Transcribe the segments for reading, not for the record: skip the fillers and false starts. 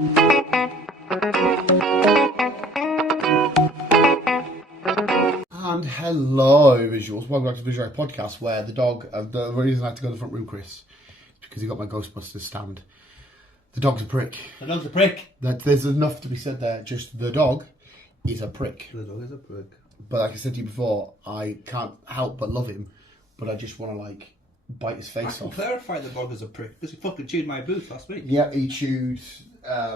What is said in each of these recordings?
And hello, visuals. Welcome back to the Visual Podcast, where the dog, the reason I had to go to the front room, Chris, is because he got my Ghostbusters stand. The dog's a prick. The dog's a prick. There's enough to be said there. Just the dog is a prick. The dog is a prick. But like I said to you before, I can't help but love him, but I just want to, like, bite his face off. Clarify the dog is a prick, because he fucking chewed my boots last week. Yeah, he chewed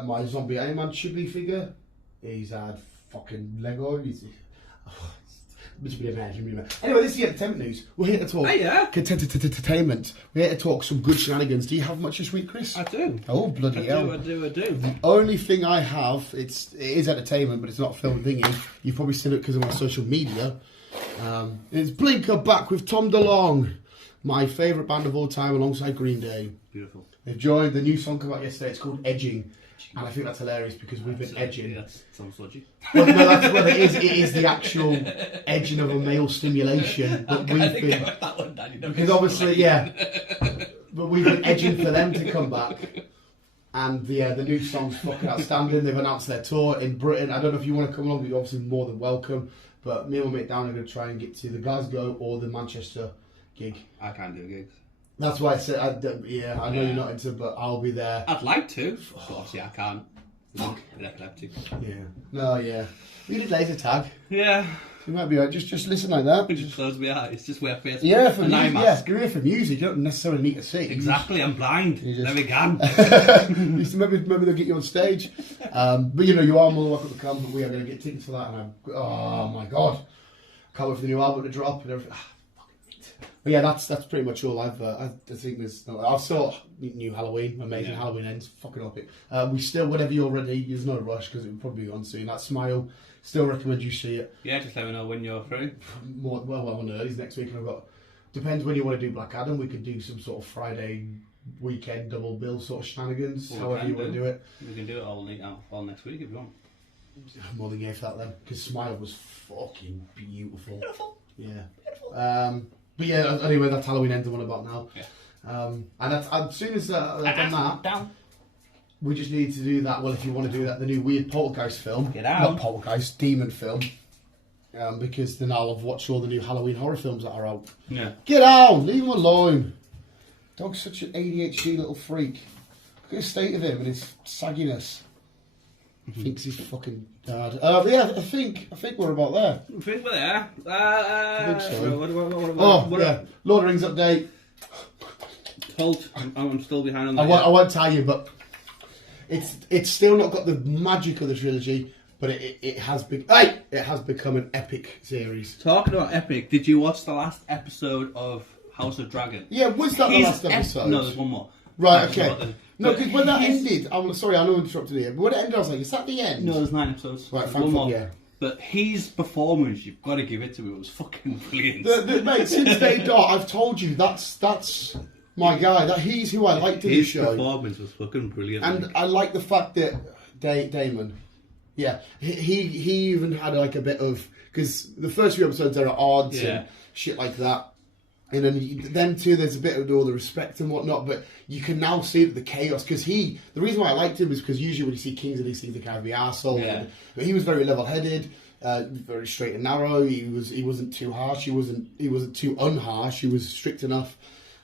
my zombie Iron Man chibi figure. He's had fucking Lego. Anyway, this is the entertainment news. We're here to talk entertainment. We're here to talk some good shenanigans. Do you have much this week, Chris? I do. Oh, bloody hell. I do. The only thing I have, it is entertainment, but it's not film thingy. You've probably seen it because of my social media. It's Blinker back with Tom DeLonge, my favourite band of all time, alongside Green Day. Beautiful. They've joined the new song come out yesterday. It's called Edging. And I think that's hilarious because we've been edging. Yeah, that sounds dodgy. Well, no, that's what it is. It is the actual edging of a male stimulation. But we've been, that one, Daddy, because obviously, yeah. But we've been edging for them to come back. And the new song's fucking outstanding. They've announced their tour in Britain. I don't know if you want to come along, but you're obviously more than welcome. But me and my mate Dan are going to try and get to the Glasgow or the Manchester gig. I can't do gigs. That's why I said, I know you're not into, but I'll be there. I'd like to, but obviously I can't. I'm epileptic. Yeah. No, yeah. We did laser tag. Yeah. You might be right. Just listen like that. Just close my eyes. Just wear face. Yeah, for an eye music. mask. Yeah, for music. You don't necessarily need to see. Exactly. I'm blind. There we go. maybe they'll get you on stage. But you know, you are more than welcome to come. But we are going to get tickets for that. And oh my god, can't wait for the new album to drop and everything. But yeah, that's pretty much all I think there's. I saw new Halloween, amazing Halloween ends, fucking epic. We still, whenever you're ready, there's no rush because it will probably be on soon. That Smile, still recommend you see it. Yeah, just let me know when you're free. Well, on early next week, and I've got. Depends when you want to do Black Adam. We could do some sort of Friday weekend double bill sort of shenanigans. However you want to do it. We can do it all next week if you want. More than gave that then, because Smile was fucking beautiful. Beautiful. Yeah. Beautiful. But yeah, anyway, that's Halloween Ends the one about now. Yeah. And as soon as I've done that, we just need to do that. Well, if you want to do that, the new weird Poltergeist film. Get out. Not Poltergeist, demon film. Because then I'll have watched all the new Halloween horror films that are out. Yeah. Get out! Leave him alone. Dog's such an ADHD little freak. Look at the state of him and his sagginess. Thinks he's fucking dad. But yeah, I think we're about there. I think we're there. I think so. Yeah. Lord of the Rings update. Hold. I'm still behind on that. I won't tell you, but it's still not got the magic of the trilogy, but it has become an epic series. Talking about epic, did you watch the last episode of House of Dragon? Yeah, was that the last episode? No, there's one more. Right, okay. No, because when that ended, I'm sorry, I know I interrupted you, but when it ended, I was like, is that the end? No, there's 9 episodes. Right, one more. Yeah. But his performance, you've got to give it to him. It was fucking brilliant. Mate, since day dot, I've told you that's my guy. That he's who I liked in the show. His performance was fucking brilliant. And I like the fact that Damon, yeah, he even had like a bit of, because the first few episodes there are odds and shit like that. And then too, there's a bit of all the respect and whatnot, but you can now see the chaos, because the reason why I liked him is because usually when you see kings of these things, they kind of be arsehole. Yeah. But he was very level-headed, very straight and narrow. He wasn't too harsh. He wasn't too unharsh. He was strict enough,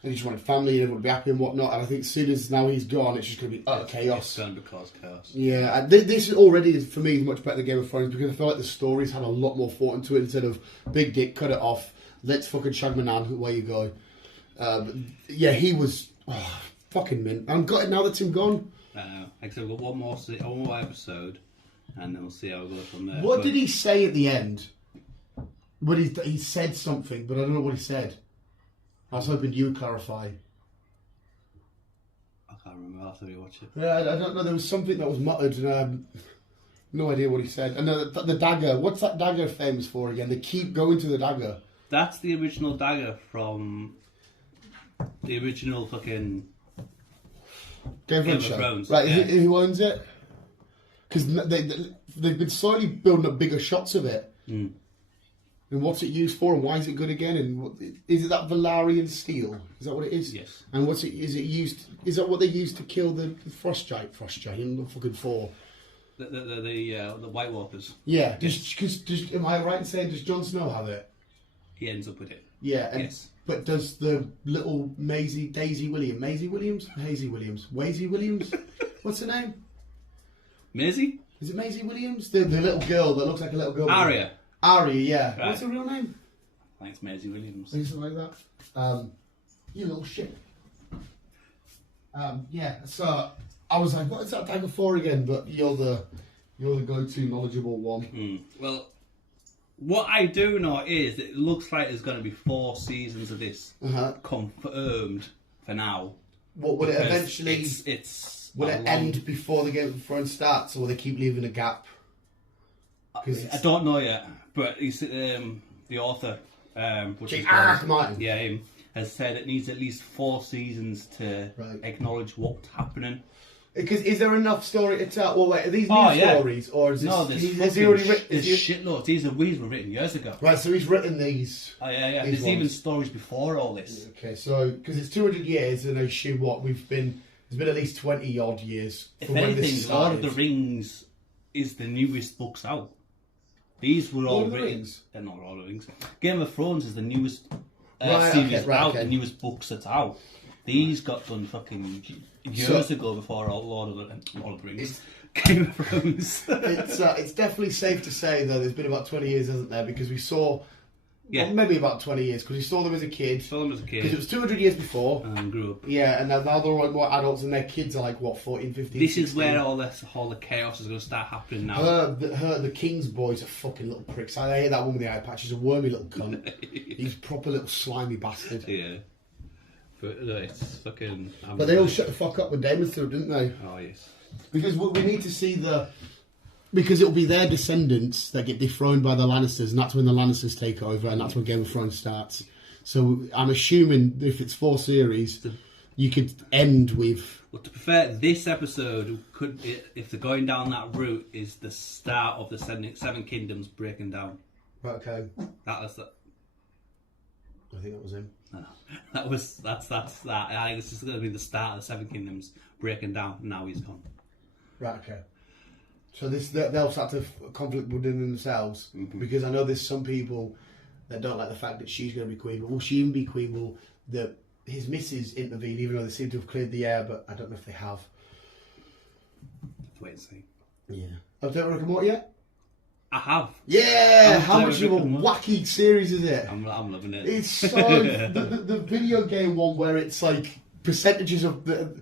and he just wanted family and everyone to be happy and whatnot. And I think as soon as now he's gone, it's just going to be utter chaos. It's going to cause chaos. Yeah, and this already is, for me, is much better than Game of Thrones, because I feel like the stories had a lot more thought into it instead of big dick, cut it off. Let's fucking shag my nan, away you go. Yeah, he was fucking mint. I'm gutted now that him gone. I know. Like I said, we've got one more episode, and then we'll see how it goes from there. What did he say at the end? But he said something, but I don't know what he said. I was hoping you would clarify. I can't remember. I'll have to rewatch it. Yeah, I don't know. There was something that was muttered, and no idea what he said. And the dagger. What's that dagger famous for again? They keep going to the dagger. That's the original dagger from the original fucking Game of Thrones. Right, yeah. who owns it? Because they've been slowly building up bigger shots of it. Mm. And what's it used for, and why is it good again? And what, is it that Valarian steel? Is that what it is? Yes. And what's it? Is it used? Is that what they used to kill the frost giant? Frost giant, not fucking four. The White Walkers. Yeah. Am I right in saying does Jon Snow have it? He ends up with it. Yeah. And, yes. But does the little Daisy Williams? Wazy Williams? What's her name? Maisie? Is it Maisie Williams? The little girl that looks like a little girl. Arya. Arya, yeah. Right. What's her real name? I think it's Maisie Williams. Something like that. You little shit. Yeah, so I was like, what is that dagger for again? But you're the go-to knowledgeable one. Well, what I do know is it looks like there's going to be 4 seasons of this confirmed for now. What will it eventually? Will it end before the Game of Thrones starts, or will they keep leaving a gap? I don't know yet, but he's, the author, Martin. Yeah, him has said it needs at least 4 seasons to acknowledge what's happening. Because is there enough story to tell? Well, wait, are these new stories, or is this? No, has he already written? There's shitloads. These were written years ago. Right, so he's written these. Oh yeah. There's even stories before all this. Okay, so because it's 200 years, and I assume there's been at least 20 odd years. If anything, Lord of the Rings is the newest books out. These were all written. They're not Lord of the Rings. Game of Thrones is the newest series out. The newest books that's out. These got done fucking years ago before Lord of the Rings. Game of Thrones. It's definitely safe to say though there's been about 20 years, hasn't there? Because we saw, well, maybe about 20 years, because we saw them as a kid. Because it was 200 years before. And grew up. Yeah, and now they're like more adults, and their kids are like what, 14, 15. This 16. is where all the chaos is going to start happening now. The King's boys are fucking little pricks. I hate that one with the eye patch. She's a wormy little cunt. He's a proper little slimy bastard. Yeah. But no, it's fucking... But they all shut the fuck up when Damon threw, didn't they? Oh, yes. Because we need to see because it'll be their descendants that get dethroned by the Lannisters, and that's when the Lannisters take over, and that's when Game of Thrones starts. So I'm assuming if it's 4 series, you could end with... Well, to be fair, this episode could, if they're going down that route, is the start of the Seven Kingdoms breaking down. Right, okay. That's that. I think that was him. No, that's that. I think this is going to be the start of the Seven Kingdoms breaking down. Now he's gone. Right, okay. So they'll start to conflict within themselves, because I know there's some people that don't like the fact that she's going to be queen. But will she even be queen? Will his missus intervene, even though they seem to have cleared the air? But I don't know if they have. Let's wait and see. Yeah. Have you ever Rick and Morty yet? I have. Yeah, how much of a wacky series is it? I'm loving it. It's so the video game one where it's like percentages of the.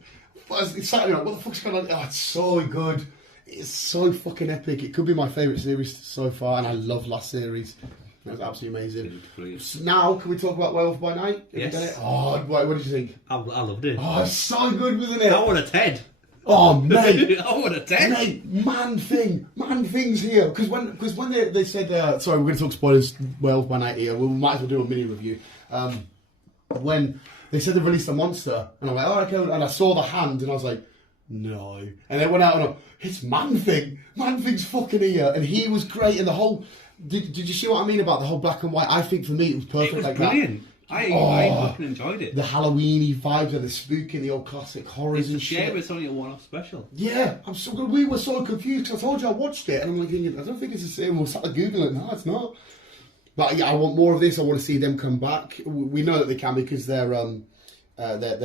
It's Saturday night. What the fuck's going on? Oh, it's so good. It's so fucking epic. It could be my favourite series so far, and I love last series. That was absolutely amazing. So now, can we talk about Werewolf by Night? Have you done it? Oh, what did you think? I loved it. Oh, it's so good, wasn't it? I want a TED. Oh, mate. I want a TED. Mate, man things here. Because when they said, sorry, we're going to talk spoilers, Werewolf by Night here. We might as well do a mini review. When they said they released a monster, and I'm like, oh, okay, and I saw the hand, and I was like, no. And then went out and it's Man-Thing. Man-Thing's fucking here. And he was great. And the whole... Did you see what I mean about the whole black and white? I think for me it was perfect. It was like brilliant. That. I fucking enjoyed it. The Halloween-y vibes and the spooky and the old classic horrors and shit. It's only a one-off special. Yeah, I'm so good. We were so confused because I told you I watched it and I'm like thinking, I don't think it's the same. We sat there Googling it. No, it's not. But yeah, I want more of this. I want to see them come back. We know that they can because they're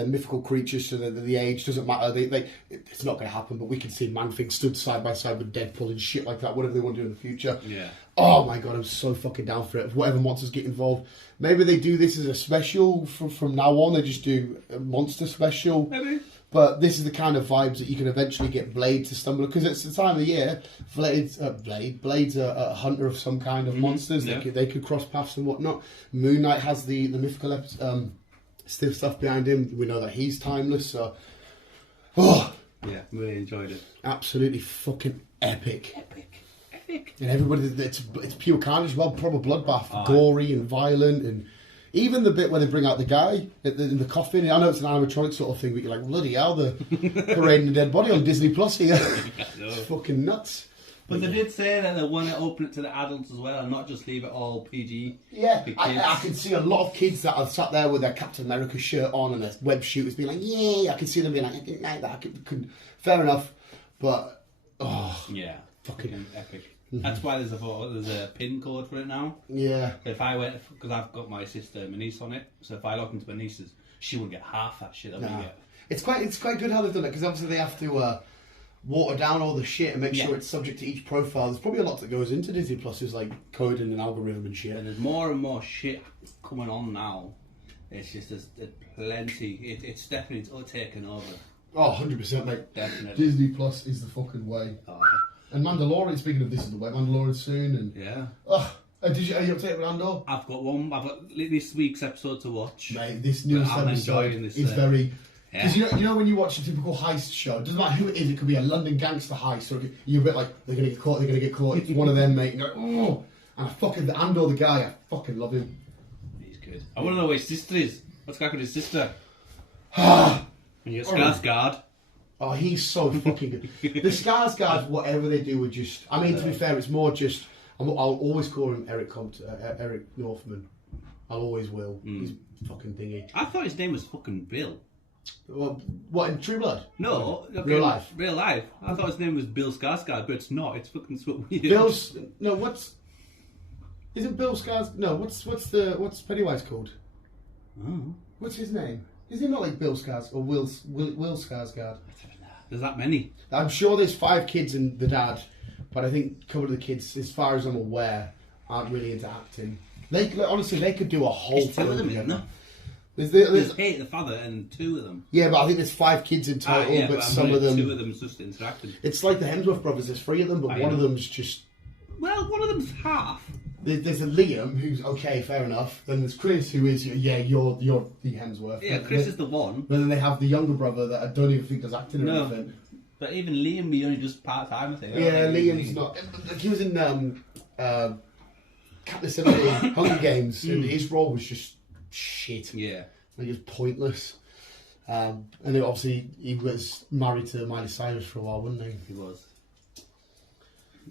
mythical creatures, so the age doesn't matter. It's not going to happen, but we can see Man-Thing stood side by side with Deadpool and shit like that, whatever they want to do in the future. Yeah. Oh my god, I'm so fucking down for it. Whatever monsters get involved. Maybe they do this as a special from now on. They just do a monster special. Maybe. But this is the kind of vibes that you can eventually get Blade to stumble, because it's the time of year. Blade's a hunter of some kind of monsters. Yeah. They could cross paths and whatnot. Moon Knight has the mythical stiff stuff behind him. We know that he's timeless. So, yeah, really enjoyed it. Absolutely fucking epic. And everybody, it's pure carnage as well, proper bloodbath, gory and violent, and even the bit where they bring out the guy in the coffin. I know it's an animatronic sort of thing, but you're like, bloody hell, they're parading a dead body on Disney Plus here. It's fucking nuts. But they did say that they want to open it to the adults as well and not just leave it all PG. Yeah, I can see a lot of kids that are sat there with their Captain America shirt on and their web shooters being like, yeah, I can see them being like, I didn't like that. Fair enough, but, yeah, fucking epic. That's why there's a pin code for it now. Yeah. If I went, because I've got my sister and my niece on it, so if I log into my niece's, she wouldn't get half that shit that we get. It's quite good how they've done it, because obviously they have to water down all the shit and make sure it's subject to each profile. There's probably a lot that goes into Disney Plus, is like coding and algorithm and shit. And there's more and more shit coming on now. It's just there's plenty. It's definitely taken over. Oh, 100%, mate. Definitely. Disney Plus is the fucking way. Oh. And Mandalorian, speaking of this is the way, Mandalorian soon. And yeah. Are you updated with Andor? I've got this week's episode to watch. Mate, this newest episode is very... Because you know when you watch a typical heist show, it doesn't matter who it is, it could be a London gangster heist, or you're a bit like, they're going to get caught, it's one of them, mate, and you're like, oh! And the Andor, the guy, I fucking love him. He's good. I want to know where his sister is. What's going on with his sister? And you got Skarsgård. Oh, he's so fucking good. The Skarsgård, whatever they do, would just... I mean, to be fair, it's more just... I'll always call him Eric Northman. I always will. He's fucking thingy. I thought his name was fucking Bill. Well, what, in True Blood? No. Real life? Real life. I thought his name was Bill Skarsgård, but it's not. It's fucking so weird. Isn't Bill Skarsgård... No, what's Pennywise called? Oh. What's his name? Is he not like Bill Skarsgård or Will Skarsgård? There's that many. I'm sure there's 5 kids and the dad, but I think a couple of the kids, as far as I'm aware, aren't really into acting. Honestly, they could do a whole film. 2 of them, isn't there? There's 8, the father, and 2 of them. Yeah, but I think there's 5 kids in total, but some of them... 2 of them's just interacting. It's like the Hemsworth brothers, there's 3 of them, but one of them's just... Well, one of them's half. There's a Liam, who's okay, fair enough. Then there's Chris, who is, you're the Hemsworth. Yeah, Chris is the one. Then they have the younger brother that I don't even think does acting or anything. But even Liam, he only does part-time, I think. Yeah, Liam's not... He was in Katniss Everdeen, Hunger Games, and his role was just shit. Yeah. Like, it was pointless. And then obviously he was married to Miley Cyrus for a while, wasn't he? He was.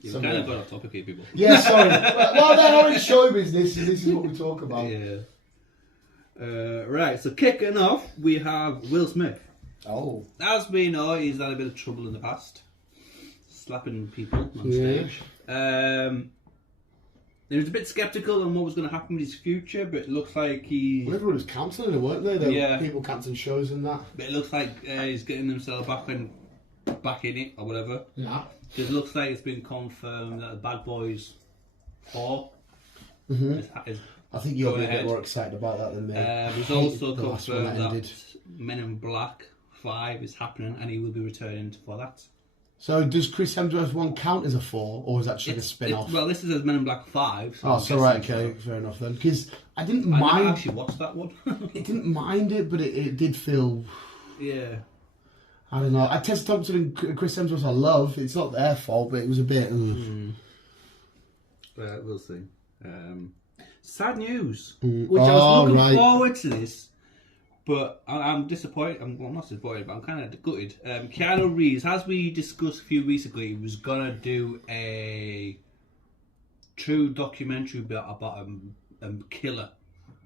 You've kind of got off topic here, people. Yeah, sorry. Well, they're in show business, and this is what we talk about. Yeah. Right, so kicking off, we have Will Smith. Oh. As we know, he's had a bit of trouble in the past. Slapping people on stage. He was a bit sceptical on what was going to happen with his future, but it looks like he... Well, everyone was cancelling it, weren't they? There were people cancelling shows and that. But it looks like he's getting himself back in it, or whatever. Yeah. It looks like it's been confirmed that the Bad Boys 4 is I think you're a bit more excited about that than me. It's also confirmed that Men in Black 5 is happening and he will be returning for that. So does Chris Hemsworth one count as a 4, or is that just like a spin-off? Well, this is Men in Black 5. So right, okay, fair enough then. Because I didn't mind... I never actually watched that one. I didn't mind it, but it did feel... Yeah. I don't know. Tessa Thompson and Chris Hemsworth I love. It's not their fault, but it was a bit... We'll see. Sad news. Which I was looking forward to this. But I'm disappointed. I'm not disappointed, but I'm kind of gutted. Keanu Reeves, as we discussed a few weeks ago, he was going to do a true documentary about a killer.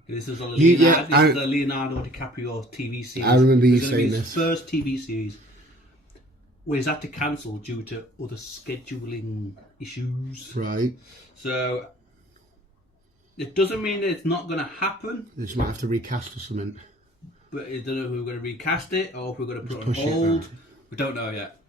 This is a Leonardo DiCaprio TV series. I remember you saying this. His first TV series. Where he's had to cancel due to other scheduling issues. Right. So, it doesn't mean that it's not going to happen. They just might have to recast or something. But I don't know if we're going to recast it or if we're going to put it on hold. We don't know yet.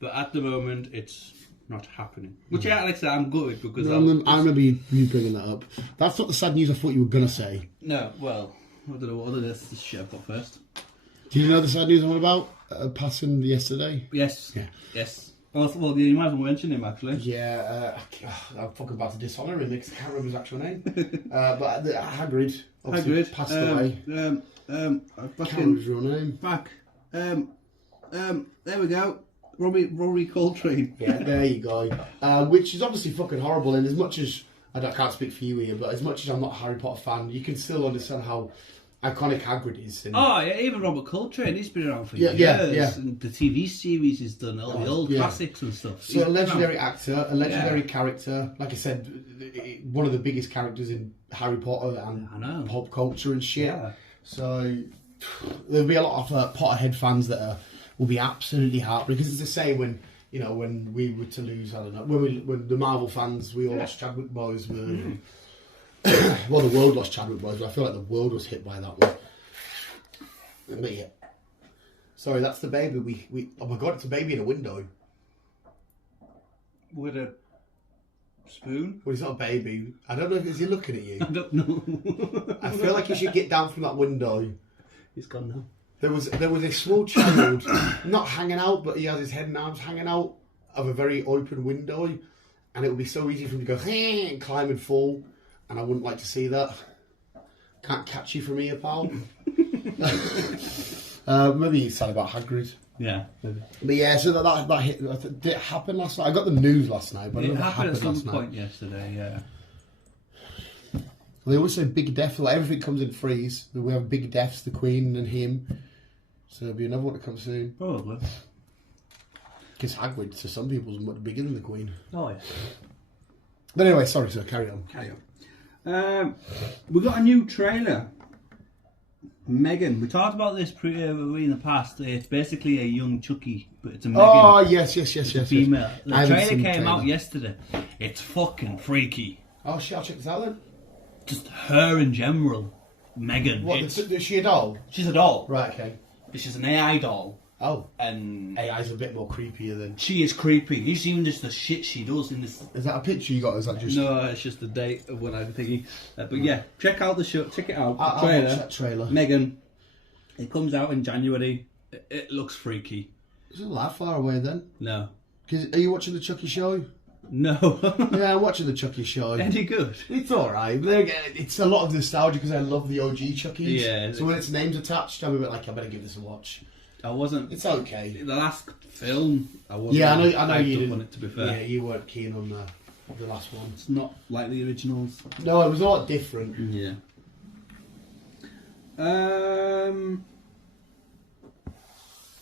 But at the moment, it's not happening. Which, like I said, I'm gutted because... I remember you bringing that up. That's not the sad news I thought you were going to say. No, well, I don't know what other this shit I've got first. Do you know the sad news I'm on about? Passing yesterday? Yes. Yeah. Yes. Well, you might as well mention him, actually. Yeah, I'm fucking about to dishonour him because I can't remember his actual name. But Hagrid obviously passed away. Can't remember his real name. There we go. Rory Coltrane. Yeah, there you go. Which is obviously fucking horrible, and as much as... I can't speak for you here, but as much as I'm not a Harry Potter fan, you can still understand how iconic Hagrid is. And oh, yeah, even Robert Coltrane, he's been around for years. And the TV series has done all the old classics and stuff. So a legendary actor, a legendary character. Like I said, one of the biggest characters in Harry Potter and pop culture and shit. Yeah. So there'll be a lot of Potterhead fans that will be absolutely heartbroken, because it's the same when we were to lose, I don't know, when the Marvel fans, we all lost Chadwick Boseman. Well, the world lost Chadwick Boseman. I feel like the world was hit by that one. But yeah. Sorry, that's the baby. We oh my god, it's a baby in a window. With a spoon? Well, he's not a baby. I don't know. Is he looking at you? I don't know. I feel like you should get down from that window. He's gone now. There was a small child, not hanging out, but he has his head and arms hanging out of a very open window, and it would be so easy for him to go and climb and fall, and I wouldn't like to see that. Can't catch you from here, pal. Maybe he's sad about Hagrid. Yeah, maybe. But yeah, so that hit. Did it happen last night? I got the news last night, but it happened at some point yesterday. Yeah. They always say big death. Like everything comes in threes. We have big deaths, the Queen and him. So there'll be another one to come soon. Probably. Because Hagrid, to some people, is much bigger than the Queen. Oh yeah. But anyway, sorry, sir. Carry on. We got a new trailer. Megan. We talked about this in the past. It's basically a young Chucky, but it's a Megan. Oh yes. Female. The trailer came out yesterday. It's fucking freaky. Oh shit! I'll check this out then. Just her in general, Megan. What? Is she a doll? She's a doll. Right. Okay. She's an AI doll. Oh. And AI's a bit more creepier than. She is creepy. You've seen just the shit she does in this. Is that a picture you got? Or is that just? No, it's just the date of when I'm thinking. But yeah, check out the show. Check it out. I'll watch that trailer. Megan. It comes out in January. It looks freaky. It's not that far away then. No. Are you watching the Chucky show? No. Yeah, I'm watching the Chucky show. Any good? It's alright. It's a lot of nostalgia because I love the OG Chuckies. Yeah. So when its name's attached, I'm a bit like, I better give this a watch. I wasn't. It's okay. The last film, I wasn't. Yeah, I know you didn't. On it, to be fair. Yeah, you weren't keen on the last one. It's not like the originals. No, it was a lot different. Yeah.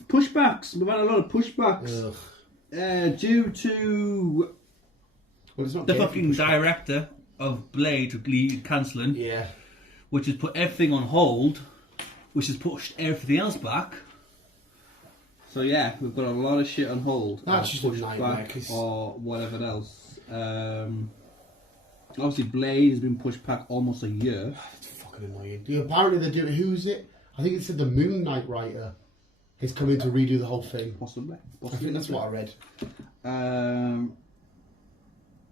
Pushbacks. We've had a lot of pushbacks. Due to the fucking director of Blade cancelling. Yeah. Which has put everything on hold, which has pushed everything else back. So yeah, we've got a lot of shit on hold. That's just a nightmare. Or whatever else. Obviously Blade has been pushed back almost a year. It's fucking annoying. Apparently they're doing, who's it? I think it said the Moon Knight writer is coming to redo the whole thing. Possibly. I think that's what I read.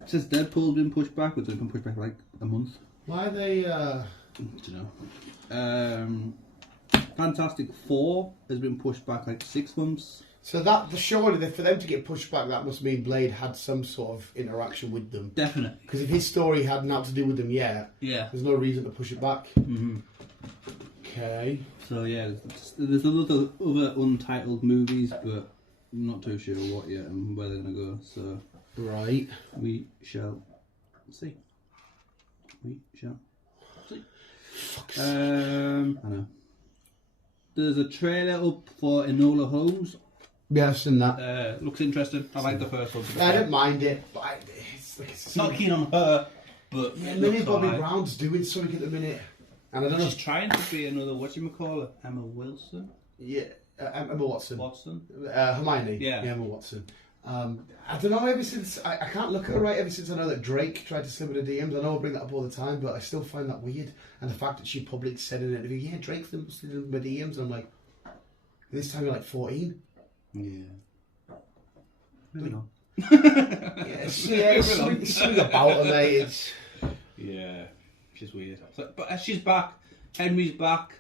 It says Deadpool's been pushed back, but it's been pushed back like a month. Why are they... I don't know. Fantastic Four has been pushed back like 6 months. So surely for them to get pushed back, that must mean Blade had some sort of interaction with them. Definitely. Because if his story had nothing to do with them yet, there's no reason to push it back. Mm-hmm. Okay. So yeah, there's a lot of other untitled movies, but I'm not too sure what yet and where they're going to go. So right, we shall see. We shall see. I know. There's a trailer up for Enola Holmes. Yeah, I've seen that. Looks interesting. I like the first one. I don't mind it, but it's not keen on her. But Millie Bobby Brown's doing something at the minute, and I don't know. She's trying to be another whatchamacallit, Emma Wilson. Yeah, Emma Watson. Watson. Hermione. Yeah, Emma Watson. I don't know, ever since I can't look at her right ever since I know that Drake tried to slip her the DMs. I know I bring that up all the time, but I still find that weird. And the fact that she publicly said in an interview, yeah, Drake slid in my DMs, and I'm like, this time you're like 14. Yeah. Maybe not. Something about her, mate. Yeah, she's weird. But she's back. Henry's back.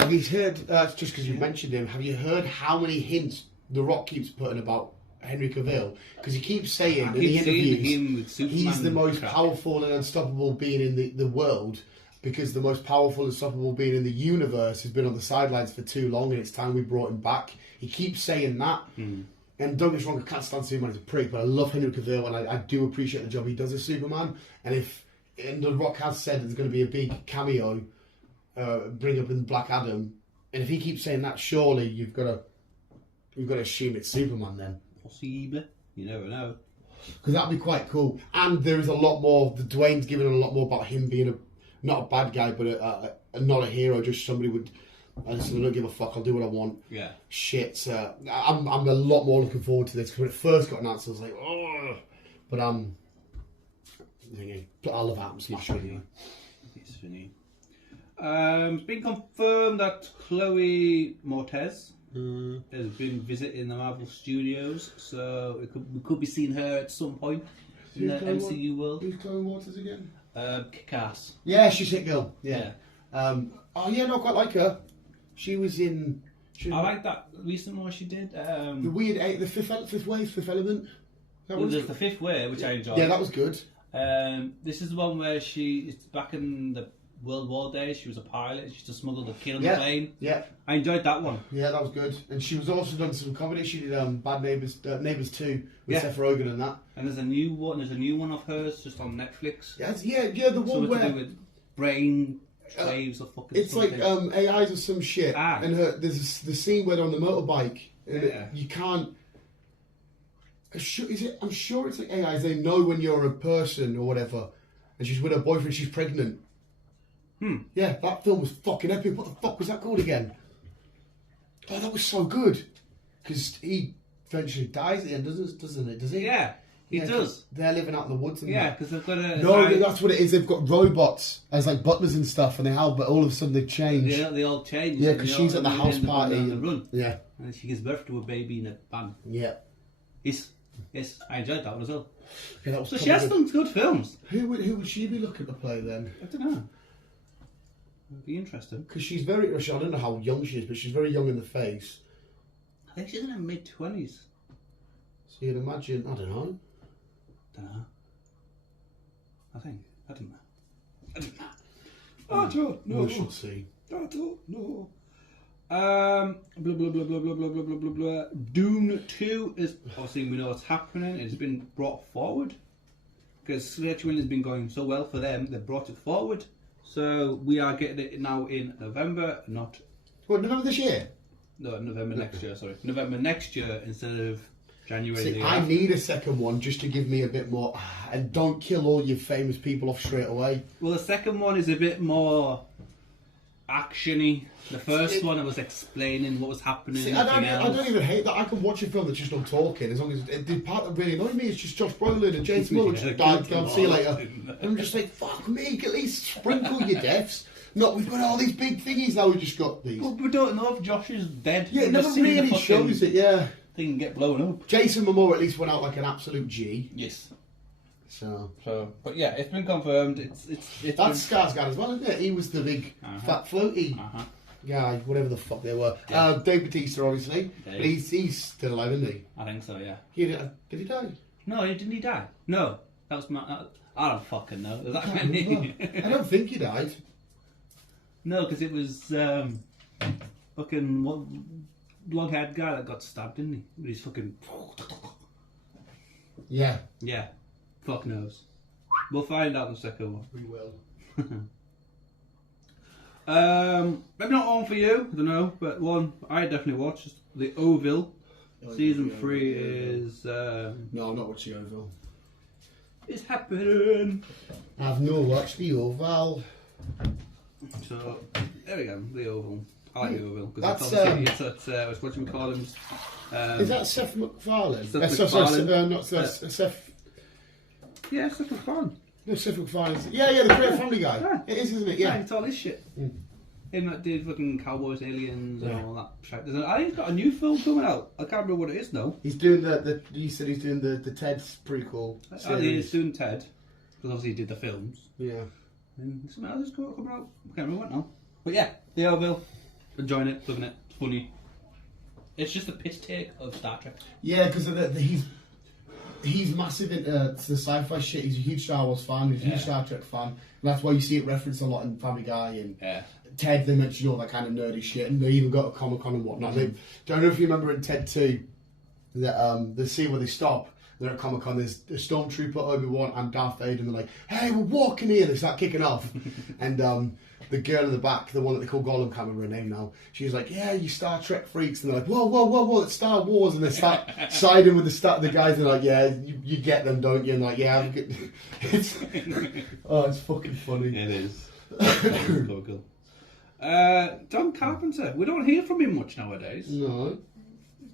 Have you heard, just because you mentioned him, have you heard how many hints The Rock keeps putting about Henry Cavill? Because he keeps saying in the interviews he's the most powerful and unstoppable being in the world, because the most powerful and unstoppable being in the universe has been on the sidelines for too long and it's time we brought him back. He keeps saying that. And don't get me wrong, I can't stand Superman as a prick, but I love Henry Cavill and I do appreciate the job he does as Superman. And The Rock has said there's going to be a big cameo bring up in Black Adam, and if he keeps saying that, surely you've got to assume it's Superman then. Possibly, you never know. Because that'd be quite cool. And there is a lot more. Dwayne's given a lot more about him being not a bad guy, but not a hero. Just somebody would. I don't give a fuck. I'll do what I want. Yeah. Shit. I'm a lot more looking forward to this because when it first got announced, I was like, oh. But I love Atom Smash anyway. It's funny. It's been confirmed that Chloe Moretz has been visiting the Marvel Studios, so we could be seeing her at some point in the MCU world. Who's Chloe Moretz again? Kick-Ass. Yeah, she's Hit Girl. Yeah. Oh yeah, no, I quite like her. She was in. I like that recent one she did. The weird, the fifth wave, Fifth Element. There's the Fifth Way, which I enjoyed. Yeah, that was good. This is the one where she is back in the World War days. She was a pilot. She used to smuggle the kid on the plane. Yeah, I enjoyed that one. Yeah, that was good. And she was also done some comedy. She did Bad Neighbours, Neighbours 2 with Seth Rogen and that. And there's a new one. There's a new one of hers just on Netflix. Yeah, the one where to do with brain waves or fucking. It's something. like AIs or some shit. And there's the scene where they're on the motorbike. And you can't. I'm sure it's like AIs. They know when you're a person or whatever. And she's with her boyfriend. She's pregnant. Yeah, that film was fucking epic. What the fuck was that called again? Oh, that was so good. Because he eventually dies at the end, doesn't it? Does he? Yeah, he does. They're living out in the woods. And because they've got a... No, that's what it is. They've got robots as like butlers and stuff, and they have, but all of a sudden they change. They all change. Yeah, because she's at the house party. On the run. Yeah. And she gives birth to a baby in a van. Yeah. Yes, I enjoyed that one as well. Yeah, that was so she has some good films. Who would she be looking to play then? I don't know. It'd be interesting. Because she's very... I don't know how young she is, but she's very young in the face. I think she's in her mid-20s. So you'd imagine... I don't know. I don't know. I don't know. We shall see. I don't know. Blah blah blah blah blah blah blah blah blah blah. Dune 2 is obviously we know what's happening. It's been brought forward because scheduling has been going so well for them. They brought it forward, so we are getting it now in November. Not what, November this year? No, November next year. Sorry, November next year instead of January. See, I need a second one just to give me a bit more, and don't kill all your famous people off straight away. Well, the second one is a bit more action-y. The first one, I was explaining what was happening. See, I don't even hate that. I can watch a film that's just not talking as long as the part that really annoyed me is just Josh Brolin and James Muller just died. Go see you later. And I'm just like, fuck me, at least sprinkle your deaths. No, we've got all these big thingies now. We just got these. Well, we don't know if Josh is dead. Yeah, it never really shows it. Yeah, thing get blown up. Jason Momoa at least went out like an absolute G. Yes. So, but yeah, it's been confirmed. It's that's Skarsgård as well, isn't it? He was the big fat floaty guy, whatever the fuck they were. Yeah. Dave Bautista, obviously. But he's still alive, isn't he? I think so. Yeah. Did he die? No, didn't he die? No, that was my. I don't fucking know. Is that many? I don't think he died. No, because it was fucking long-haired guy that got stabbed, didn't he? With his fucking. Yeah. Yeah. Fuck knows. We'll find out in the second one. We will. Maybe not one for you, I don't know, but one I definitely watched. The Orville. Season 3 is... No, I'm not watching Orville. It's happening. I've not watched the Orville. So, there we go, the Orville. I like the Orville. That's... it's what you call him. Is that Seth MacFarlane? Seth... Yeah, Seth MacFarlane. No, Seth MacFarlane. Yeah, the Great Family Guy. Yeah. It is, isn't it? Yeah. It's all this shit. Him that did fucking Cowboys, Aliens, and all that shit. I think he's got a new film coming out. I can't remember what it is now. He's doing you said he's doing the Ted prequel. He's doing Ted, because obviously he did the films. Yeah. And something else is coming out. I can't remember what now. But yeah, the Orville. Enjoying it, loving it. It's funny. It's just a piss take of Star Trek. Yeah, because he's massive into the sci-fi shit. He's a huge Star Wars fan. He's a huge Star Trek fan. And that's why you see it referenced a lot in Family Guy and Ted. They mention all that kind of nerdy shit, and they even got a Comic-Con and whatnot. Don't know if you remember in Ted 2 that the scene where they stop They're at Comic-Con, there's a Stormtrooper, Obi-Wan and Darth Vader, and they're like, hey, we're walking here, they start kicking off. And the girl in the back, the one that they call Gollum, can't remember her name now, she's like, yeah, you Star Trek freaks, and they're like, whoa, it's Star Wars, and they start siding with the guys, and they're like, yeah, you get them, don't you? And like, yeah, it's fucking funny. It is. Cool. John Carpenter, we don't hear from him much nowadays. No.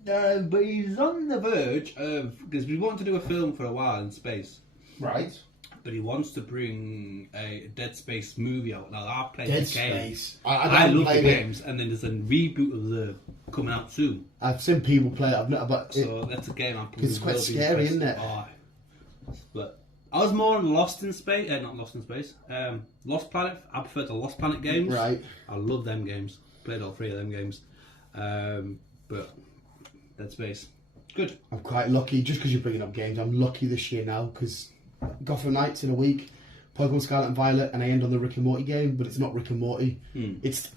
But he's on the verge of, because we wanted to do a film for a while in space. Right. But he wants to bring a Dead Space movie out. Now, I've played Dead the game. Space. I love the games, and then there's a reboot of the coming out soon. I've seen people play it, I've never, but... So that's a game I'm probably it's quite scary, isn't it? Oh, but I was more on Lost in Space, not Lost in Space, Lost Planet. I prefer the Lost Planet games. Right. I love them games. Played all 3 of them games. But Dead Space, good. I'm quite lucky, just because you're bringing up games, I'm lucky this year now, because Gotham Knights in a week, Pokemon Scarlet and Violet, and I end on the Rick and Morty game, but it's not Rick and Morty. It's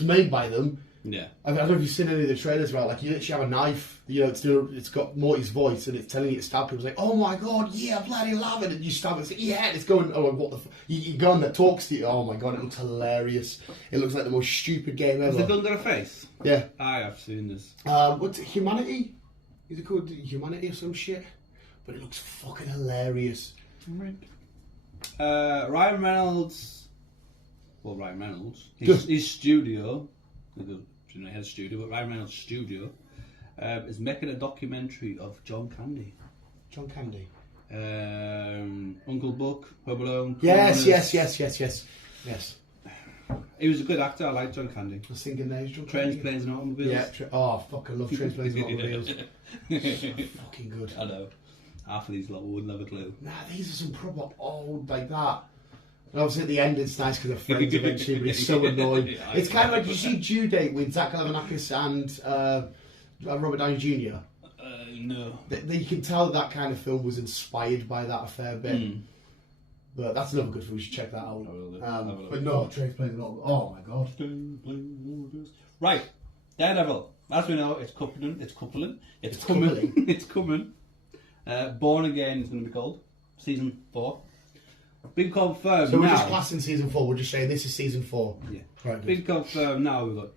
made by them. Yeah. I don't know if you've seen any of the trailers, right? Like, you literally have a knife, it's got Morty's voice, and it's telling you to stab people. It's like, oh my god, yeah, bloody love it, and you stab it, it's like, yeah, and it's going, oh, what the you gun that talks to you, oh my god, it looks hilarious. It looks like the most stupid game ever. Has the gun got a face? Yeah. I have seen this. What's it, Humanity? Is it called Humanity or some shit? But it looks fucking hilarious. Ryan Reynolds. His studio. He had a studio, but Ryan Reynolds' studio is making a documentary of John Candy. John Candy. Uncle Buck, Home Alone. Yes. He was a good actor. I liked John Candy. I was thinking there's John Trains, Candy. Planes, and Automobiles. Yeah. I love Trains, Planes, and Automobiles. Fucking good. I know. Half of these lot wouldn't have a clue. Nah, these are some proper old like that. And obviously at the end it's nice because they're friends eventually, but it's so annoying. Yeah, it's kind of like, you see Due Date with Zach Galifianakis and Robert Downey Jr. No. You can tell that kind of film was inspired by that a fair bit. But that's another good film, we should check that out. But no, Trains, Planes, and Automobiles. Oh my god. Right, Daredevil. As we know, it's coupling. It's coming. It's coming. Born Again is going to be called season 4. Big confirmed. So we're now. just classing season 4. We're just saying this is season 4. Yeah. Right. Good. Big confirmed now. We've got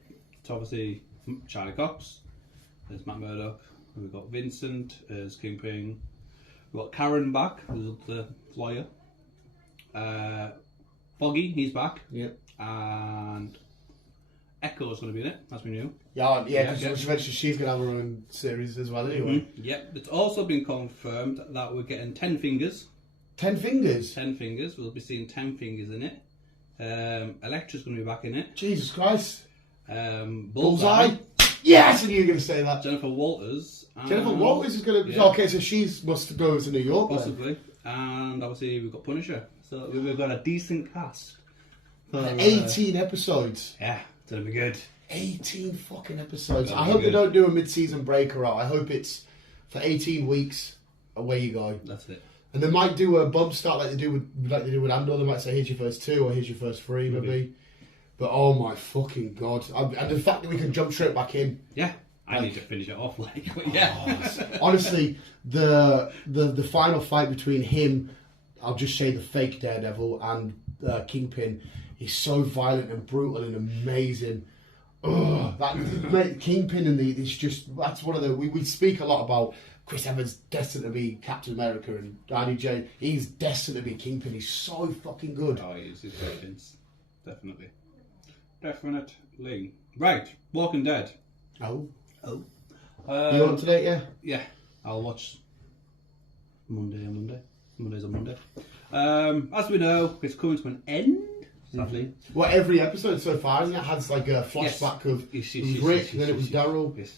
obviously Charlie Cox. There's Matt Murdock. We've got Vincent as Kingpin. We've got Karen back, who's the lawyer. Foggy, he's back. Yep. And Echo's going to be in it, as we knew. Yeah, because she's going to have her own series as well anyway. Yep. It's also been confirmed that we're getting 10 fingers. 10 fingers? 10 fingers. We'll be seeing 10 fingers in it. Electra's going to be back in it. Jesus Christ. Bullseye. Yes, I knew you were going to say that. Jennifer Walters. Jennifer Walters is going to... Yeah. Okay, so she must go to New York possibly. And obviously we've got Punisher. So we've got a decent cast. For 18 episodes. Yeah, it's going to be good. 18 fucking episodes. I hope they don't do a mid-season breaker out. I hope it's for 18 weeks, away you go. That's it. And they might do a bump start like they do with Andor. They might say, here's your first 2 or here's your first 3 maybe. But oh my fucking god. And the fact that we can jump straight back in. Yeah. I need to finish it off, Honestly, the final fight between him, I'll just say the fake Daredevil, and Kingpin, is so violent and brutal and amazing. That Kingpin and that's one of the we speak a lot about Chris Evans destined to be Captain America and RDJ. He's destined to be Kingpin. He's so fucking good. Oh, he is. He's great. Definitely. Right, Walking Dead. Oh. You on today? Yeah. Yeah, I'll watch Mondays on Monday. As we know, it's coming to an end. Sadly. Well, every episode so far, isn't it? Has like a flashback of it was Rick, and then it was Daryl. Yes.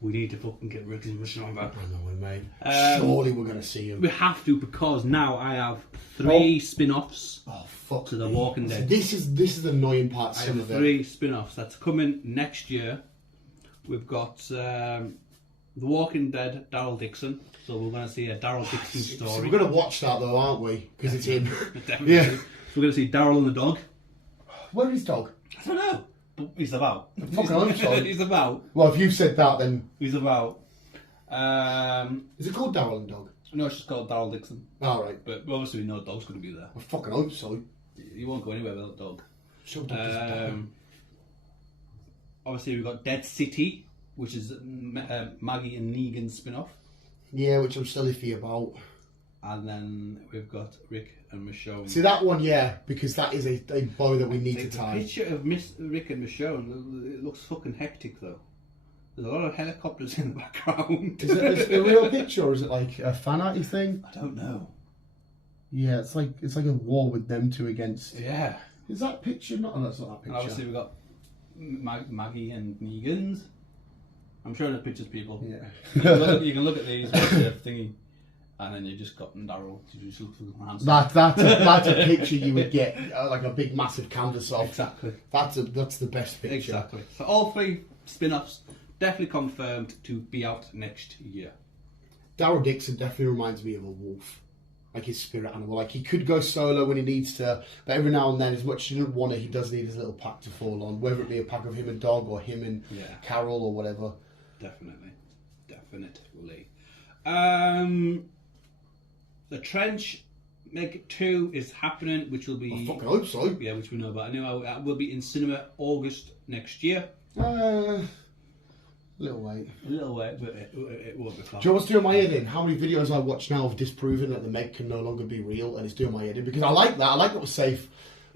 We need to fucking get Rick and Mission back. I know we mate. Surely we're going to see him. We have to, because now I have 3 spin-offs. Oh fuck! To The Walking Dead. This is the annoying part. I have 3 spin-offs that's coming next year. We've got The Walking Dead, Daryl Dixon. So we're going to see a Daryl Dixon story. So we're going to watch that though, aren't we? Because it's him. Definitely. Yeah. So we're going to see Daryl and the dog. Where is his dog? I don't know. But he's about. He's about. Well, if you've said that, then he's about. Is it called Daryl and Dog? No, it's just called Daryl Dixon. All right. But obviously we know Dog's going to be there. I fucking hope so. You won't go anywhere without Dog. Sure, Dog doesn't die. Obviously we've got Dead City, which is Maggie and Negan's spin-off. Yeah, which I'm still iffy about. And then we've got Rick and Michonne. See that one, yeah, because that is a bow that we need to tie. The picture of Rick and Michonne, it looks fucking hectic though. There's a lot of helicopters in the background. Is it a real picture or is it like a fan arty thing? I don't know. Yeah, it's like a war with them two against. Yeah. Is that picture not? Oh, that's not that picture. And obviously we've got Maggie and Negan's. I'm showing the pictures, people. Yeah. You can look at these, watch the thingy, and then you just got Daryl to just look through the hands. That's a picture you would get like a big massive canvas of. Exactly. That's the best picture. Exactly. So all 3 spin-offs definitely confirmed to be out next year. Daryl Dixon definitely reminds me of a wolf. Like his spirit animal. Like he could go solo when he needs to, but every now and then, as much as he doesn't want it, he does need his little pack to fall on. Whether it be a pack of him and Dog or him and Carol or whatever. Definitely. The Trench Meg 2 is happening, which will be... I fucking hope so. Yeah, which we know about. Anyway, will be in cinema August next year. Little wait. A little wait, but it won't be far. Do you know what's doing my head in? How many videos I watch now of disproving that the Meg can no longer be real, and it's doing my head in? Because I like that. I like that we're safe.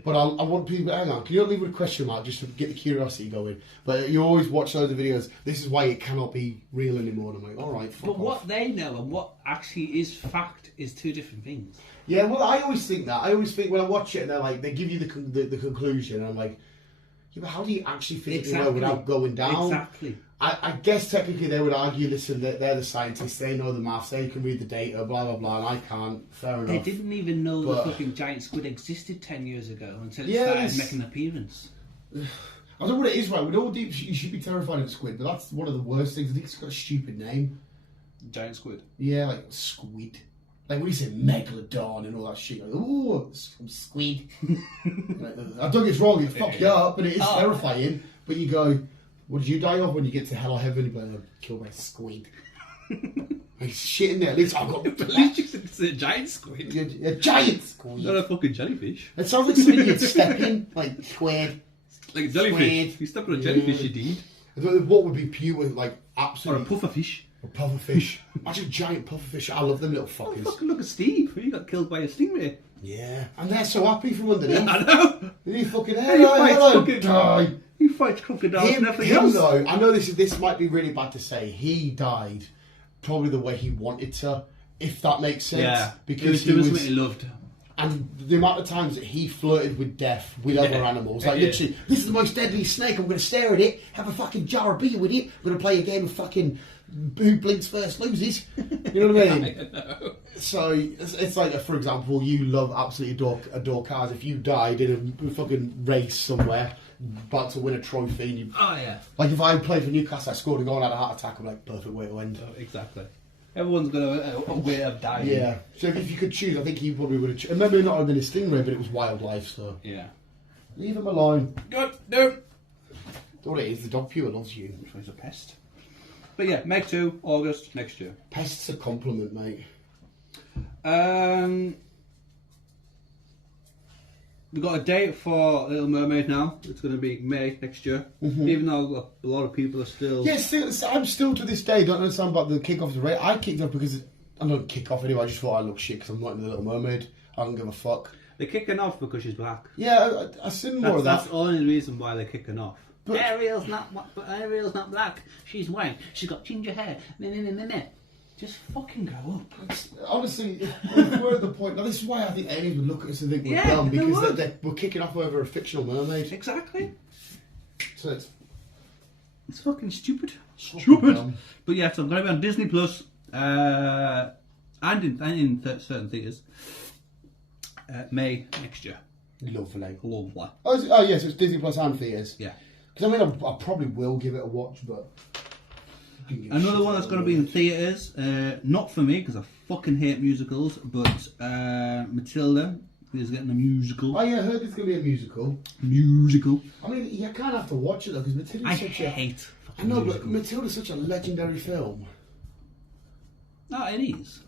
But I want people, hang on, can you not leave with a question mark just to get the curiosity going? But you always watch loads of videos, this is why it cannot be real anymore. And I'm like, alright, fuck But off. What they know and what actually is fact is 2 different things. Yeah, well, I always think that. I always think when I watch it and they're like, they give you the conclusion, and I'm like, yeah, but how do you actually physically know without going down? Exactly. I guess technically they would argue, listen, that they're the scientists, they know the maths, they can read the data, blah, blah, blah, and I can't. Fair enough. They didn't even know the fucking giant squid existed 10 years ago until it started making an appearance. I don't know what it is, right? With all deep, you should be terrified of squid, but that's one of the worst things. I think it's got a stupid name. Giant squid? Yeah, like squid. Like when you say megalodon and all that shit, like, ooh, some squid. I don't get it's wrong, it fuck you up, but it is terrifying. But you go, what did you die of when you get to hell or heaven? You go, killed by a squid. Like shit in there. At least I've got. At least it's a giant squid. A giant squid. Not a fucking jellyfish. It sounds like something you'd step in, like squid. Like a jellyfish. If you step on a jellyfish, you did. What would be pure, like absolutely. Or a pufferfish. A pufferfish. Imagine giant pufferfish. I love them little fuckers. Oh, fucking look at Steve. He got killed by a stingray. Yeah. And they're so happy from underneath. I know. He fucking die. He fights crocodiles and everything him else. Though, I know this might be really bad to say. He died probably the way he wanted to, if that makes sense. Yeah. Because he was something he loved. And the amount of times that he flirted with death with other animals. Like literally, this is the most deadly snake, I'm going to stare at it, have a fucking jar of beer with it, I'm going to play a game of fucking who blinks first loses. You know what I mean? So it's like, for example, you love, absolutely adore cars. If you died in a fucking race somewhere, about to win a trophy, and you, like if I played for Newcastle, I scored a goal and had a heart attack, I'm like, perfect way to end. Oh, exactly. Everyone's got a way of dying. Yeah. So if you could choose, I think he probably would have. And maybe not have been a stingray, but it was wildlife. So yeah, leave him alone. No. All it is, the dog pure loves you. He's a pest. But yeah, Meg 2, August next year. Pest's a compliment, mate. We've got a date for Little Mermaid now. It's going to be May next year. Mm-hmm. Even though a lot of people are still... Yes, I'm still to this day, don't understand about the kick-off of the race. I kicked off because... I don't kick off anyway, I just thought I looked shit because I'm not in the Little Mermaid. I don't give a fuck. They're kicking off because she's black. Yeah, I seen more of that. That's the only reason why they're kicking off. But Ariel's not black. She's white. She's got ginger hair. Just fucking go up. Honestly, we're at the point... Now, this is why I think aliens would look at us and think we're dumb, because we're kicking off over a fictional mermaid. Exactly. So it's fucking stupid. Stupid. But yeah, so I'm going to be on Disney Plus, and in certain theatres, May next year. Lovely. Lovely. Oh yes, it's Disney Plus and theatres. Yeah. Because I mean, I probably will give it a watch, but... Another one that's going to be in theatres, not for me because I fucking hate musicals, but Matilda is getting a musical. Oh yeah, I heard it's going to be a musical. I mean, you kind of have to watch it though, because Matilda's such a... I know, but Matilda's such a legendary film. No, it is.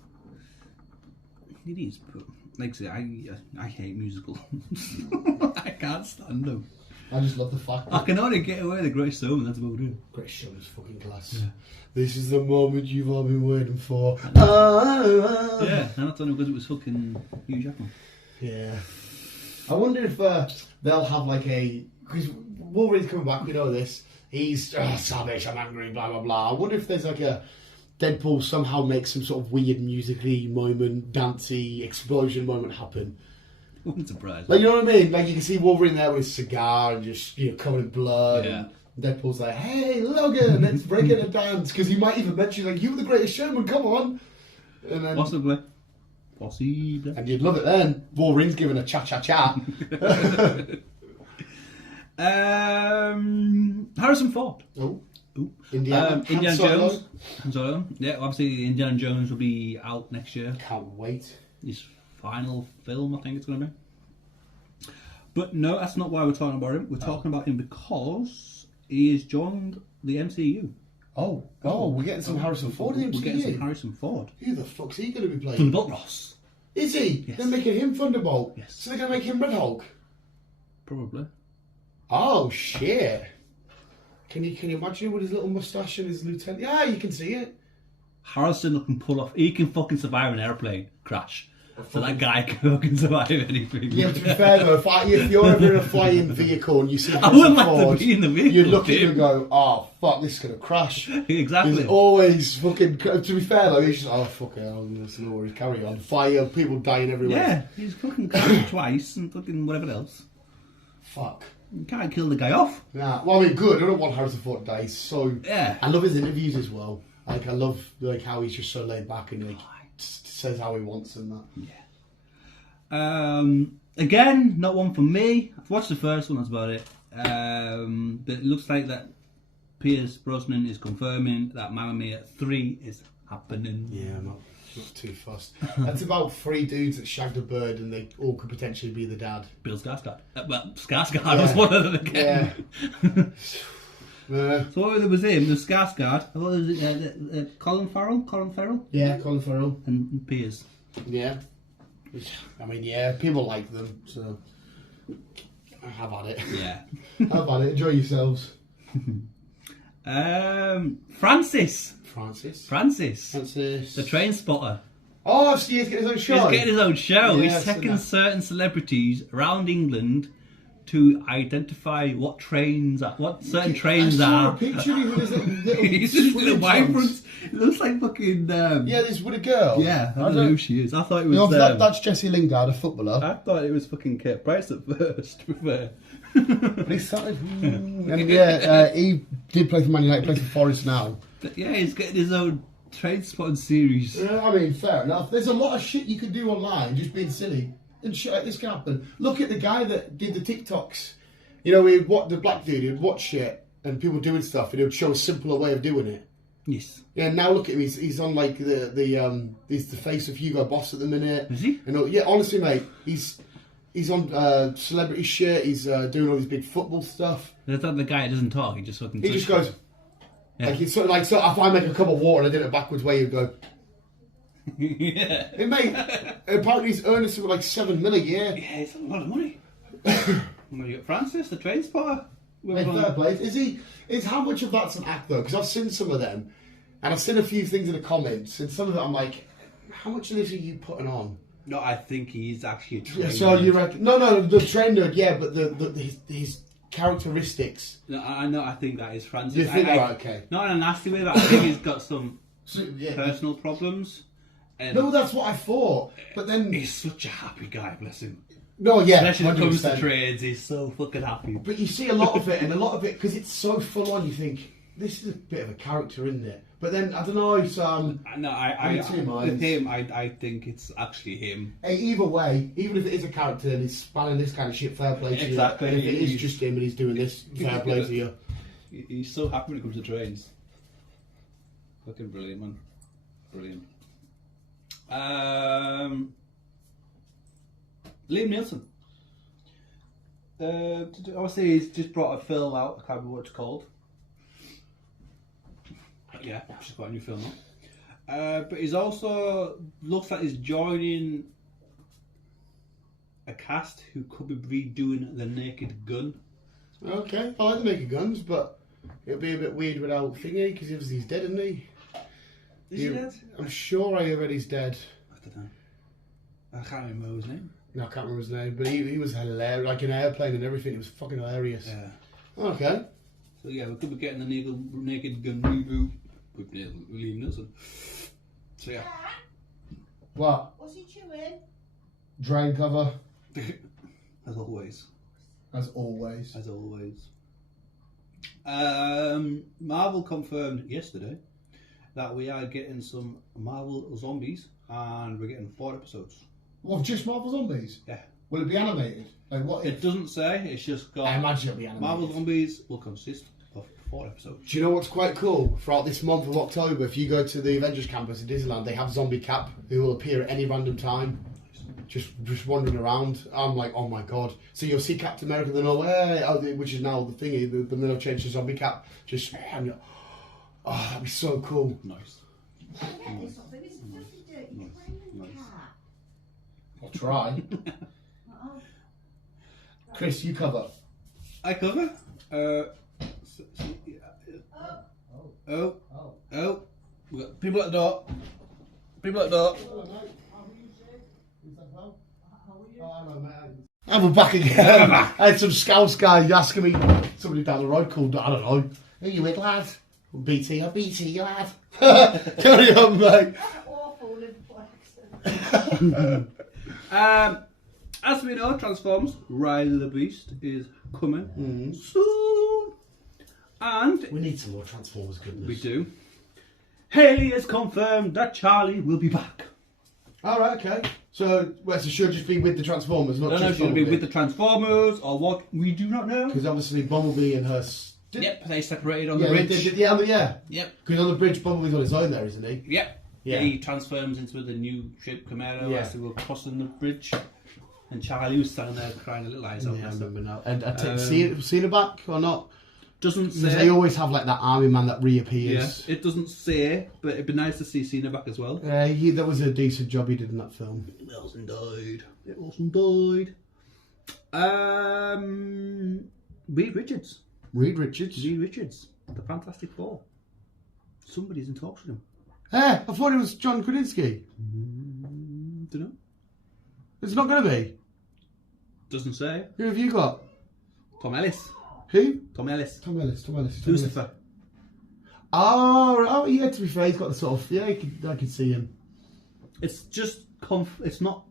It is, but like I say, I hate musicals. I can't stand them. I just love the fact that I can only get away with the Greatest Showman, that's about it. Greatest Showman's fucking class. Yeah. This is the moment you've all been waiting for. Yeah, and that's only because it was fucking Hugh Jackman. Yeah. I wonder if they'll have like a... Because Wolverine's coming back, we know this. He's savage, I'm angry, blah, blah, blah. I wonder if there's like a... Deadpool somehow makes some sort of weird musically moment, dancey explosion moment happen. Wouldn't surprise Like, you know what I mean? Like, you can see Wolverine there with his cigar and just, covered in blood. Yeah. And Deadpool's like, hey, Logan, let's break in a dance. Because he might even mention, like, you were the Greatest Showman, come on. And then, Possibly. And you'd love it then. Wolverine's giving a cha-cha-cha. Harrison Ford. Oh. Indiana Jones. Han Solo. Yeah, obviously Indiana Jones will be out next year. Can't wait. His final film, I think it's going to be. But no, that's not why we're talking about him. We're talking about him because he has joined the MCU. Oh, we're getting some Harrison Ford in the MCU. We're getting some Harrison Ford. Who the fuck's he going to be playing? Thunderbolt Ross. Is he? Yes. They're making him Thunderbolt? Yes. So they're going to make him Red Hulk? Probably. Oh, shit. Can you imagine him with his little moustache and his lieutenant? Yeah, you can see it. Harrison can pull off. He can fucking survive an airplane crash. So that guy can survive anything. Yeah, to be fair though, if you're ever in a flying vehicle and you see I wouldn't Harrison like Ford, to be in the vehicle. you'd look at him and go, "Oh fuck, this is gonna crash." Exactly. He's always fucking. To be fair though, he's just, "Oh fuck it, there's no worries, carry on." Fire, people dying everywhere. Yeah, he's fucking crashed twice and fucking whatever else. Fuck. You can't kill the guy off. Nah, well I mean, good. I don't want Harrison Ford to die. He's so. Yeah. I love his interviews as well. Like I love how he's just so laid back and says how he wants and that. Yeah. Again, not one for me. I've watched the first one, that's about it. But it looks like that Pierce Brosnan is confirming that Mamma Mia 3 is happening. Yeah, I'm not too fussed. That's about 3 dudes that shagged a bird and they all could potentially be the dad. Bill Skarsgård. Well, Skarsgård was one of them again. Yeah. So what was him? The Skarsgård. What was it? Colin Farrell? Yeah, Colin Farrell. And Pierce. Yeah. I mean, yeah, people like them, so have at it. Yeah. Have at it. Enjoy yourselves. Francis. Francis. The train spotter. Oh, so he's getting his own show. He's getting his own show. Yeah, He's taking certain celebrities around England to identify what trains are, what certain trains I saw are. a picture of him with his little He's just swinging little white trunks. fronts. It looks like fucking. Yeah, this with a girl. Yeah, I don't know who she is. I thought it was. No, that's Jessie Lingard, a footballer. I thought it was fucking Kate Price at first. To be fair. But he started. And yeah, he did play for Man United, plays for Forest now. But yeah, he's getting his own train spotting series. Yeah, I mean, fair enough. There's a lot of shit you can do online, just being silly. And shit like this can happen. Look at the guy that did the TikToks. You know, the black dude, he'd watch shit and people doing stuff and he would show a simpler way of doing it. Yes. Yeah, now look at him, he's on like he's the face of Hugo Boss at the minute. Is he? You know, yeah, honestly mate, he's on celebrity shit, he's doing all this big football stuff. I thought the guy doesn't talk, he just fucking... He just goes... Yeah. Like, it's sort of like, so if I make a cup of water and I did it backwards way, he'd go... Yeah. Hey mate, apparently he's earning something like 7 million a year. Yeah, it's a lot of money. You got Francis, the train spotter. Hey, fair play. Is how much of that's an act though? Because I've seen some of them, and I've seen a few things in the comments, and some of it I'm like, how much of this are you putting on? No, I think he's actually a train. Yeah, so you reckon? No, the train nerd, yeah, but his characteristics. No, I know. I think that is Francis. You think right? Okay. Not in a nasty way, but I think he's got some Yeah. personal problems. And No, that's what I thought. But then he's such a happy guy, bless him. no, yeah, Especially when it comes to 100%. trades, he's so fucking happy. But you see a lot of it, and a lot of it because it's so full on. You think this is a bit of a character, isn't it? But then I don't know. It's No, with him, I think it's actually him. Hey, either way, even if it is a character and he's spanning this kind of shit, fair play to Exactly. you. And if it is just him and he's doing this, fair play to you. He's so happy when it comes to trains. Fucking brilliant, man. Brilliant. Liam Neeson. Obviously, he's just brought a film out. I can't remember what it's called. Yeah, just got a new film But he's also looks like he's joining a cast who could be redoing the Naked Gun. Okay, I like the Naked Guns, but it'll be a bit weird without Thingy because obviously he's dead, isn't he? Is he dead? I'm sure I read he's dead. I don't know. I can't remember his name. No, I can't remember his name, but he was hilarious, like in Airplane and everything. He was fucking hilarious. Yeah. Okay. So yeah, we could be getting the Naked Gun reboot with Liam Neeson. So yeah. What? What's he chewing? Drain cover. As always. As always. As always. Marvel confirmed yesterday that we are getting some Marvel Zombies and we're getting 4 episodes. What, just Marvel Zombies? Yeah. Will it be animated? Like what? It doesn't say, it's just got... I imagine it'll be animated. Marvel Zombies will consist of 4 episodes. Do you know what's quite cool? Throughout this month of October, if you go to the Avengers campus in Disneyland, they have Zombie Cap who will appear at any random time. Just wandering around. I'm like, oh my god. So you'll see Captain America, then which is now the thingy, then they'll change to Zombie Cap. Just, and oh, that'd be so cool. Nice. Nice. Nice. I'll try. Chris, you cover. I cover. Oh. We've got people at the door. People at the door. And we're back again. I had some Scouts guy asking me, somebody down the road called, I don't know, who you with, lad? BT, BT, lad. Carry on, mate. Awful Liverpool accent. As we know, Transformers Rise of the Beast is coming soon. And we need some more Transformers goodness. We do. Haley has confirmed that Charlie will be back. Alright, okay. So, so she'll just be with the Transformers, not I don't know just if she'll be Bumblebee. with the Transformers or what, we do not know. Because obviously Bumblebee and her... Yep, they separated on the bridge. Yeah. Yep. Because on the bridge, Bumblebee's on his own there, isn't he? Yep. Yeah. He transforms into the new shape Camaro as they were crossing the bridge. And Charlie was standing there crying a little eyes out. Yeah, I remember now. And seen her back or not? Doesn't say. Because they always have like that army man that reappears. Yeah, it doesn't say, but it'd be nice to see Cena back as well. That was a decent job he did in that film. It wasn't died. Reed Richards. Reed Richards. The Fantastic Four. Somebody's in talks with him. I thought it was John Krasinski. Don't know. It's not going to be. Doesn't say. Who have you got? Tom Ellis. Who? Tom Ellis. Lucifer. Oh, yeah, to be fair, he's got the sort of... Yeah, I could see him. It's just... it's not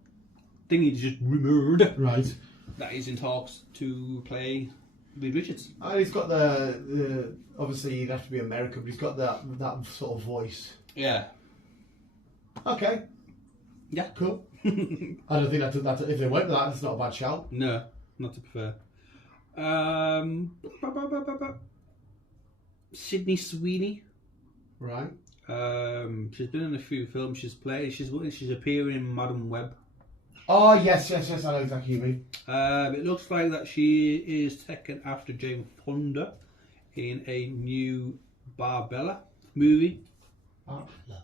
thingy, it's just rumoured. Right. That he's in talks to play Reed Richards. And he's got the... Obviously, he'd have to be American, but he's got that sort of voice. Yeah. Okay. Yeah. Cool. I don't think that's if they went with that, that's not a bad shout. No, not to be fair. Sydney Sweeney. Right. She's been in a few films. She's appearing in Madam Web. Oh yes, I know exactly what you mean. It looks like that she is taken after Jane Fonda in a new Barbella movie. Barbella.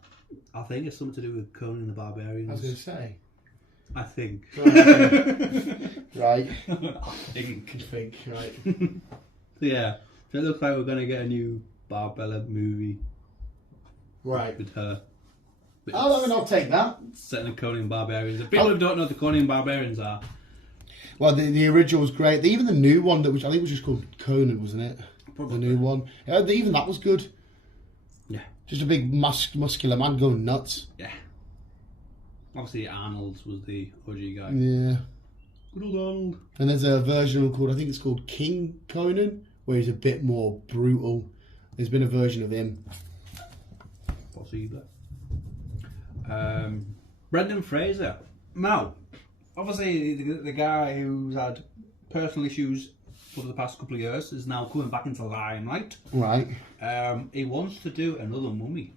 I think it's something to do with Conan the Barbarians. I was going to say. I think. Right. I think. Right. Yeah. So it looks like we're going to get a new Barbella movie. Right. With her. I'll take that. Set in the Conan Barbarians. If people who don't know what the Conan Barbarians are. Well, the original was great. Even the new one, I think was just called Conan, wasn't it? Probably. The new one. Even that was good. Yeah. Just a big muscular man going nuts. Yeah. Obviously, Arnold was the OG guy. Yeah. Good old Arnold. And there's a version called, I think it's called King Conan, where he's a bit more brutal. There's been a version of him. Possibly. Brendan Fraser. Now, obviously, the guy who's had personal issues over the past couple of years is now coming back into limelight. Right. He wants to do another Mummy.